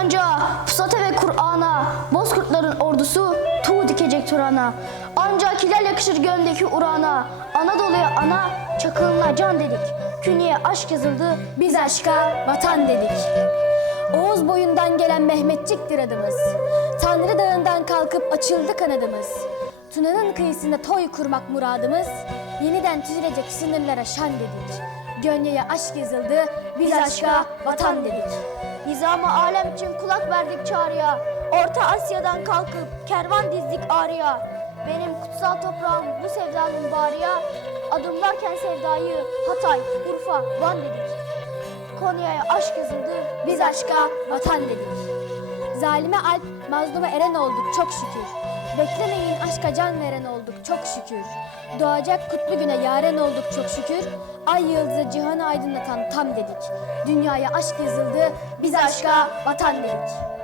sancağı, pusata ve Kur'an'a, bozkurtların ordusu tuğ dikecek Turan'a. Ancak hilal yakışır gönlündeki Urana, Anadolu'ya ana, Çakılına can dedik. Künyeye aşk yazıldı, biz aşka vatan dedik. Oğuz boyundan gelen Mehmetçik'tir adımız. Tanrı dağından kalkıp açıldı kanadımız. Tuna'nın kıyısında toy kurmak muradımız. Yeniden tüzülecek sınırlara şan dedik. Gönleye aşk yazıldı, biz aşka vatan dedik. Nizam-ı alem için kulak verdik çağrıya. Orta Asya'dan kalkıp kervan dizdik ağrıya. Benim kutsal toprağım bu sevdanın bağrıya. Adımlarken sevdayı Hatay, Urfa, Van dedik. Konya'ya aşk yazıldı, Biz aşka vatan dedik. Zalime alp, mazluma eren olduk çok şükür. Beklemeyin aşka can veren olduk çok şükür. Doğacak kutlu güne yaren olduk çok şükür. Ay yıldızı cihanı aydınlatan tam dedik. Dünyaya aşk yazıldı, biz aşka vatan dedik.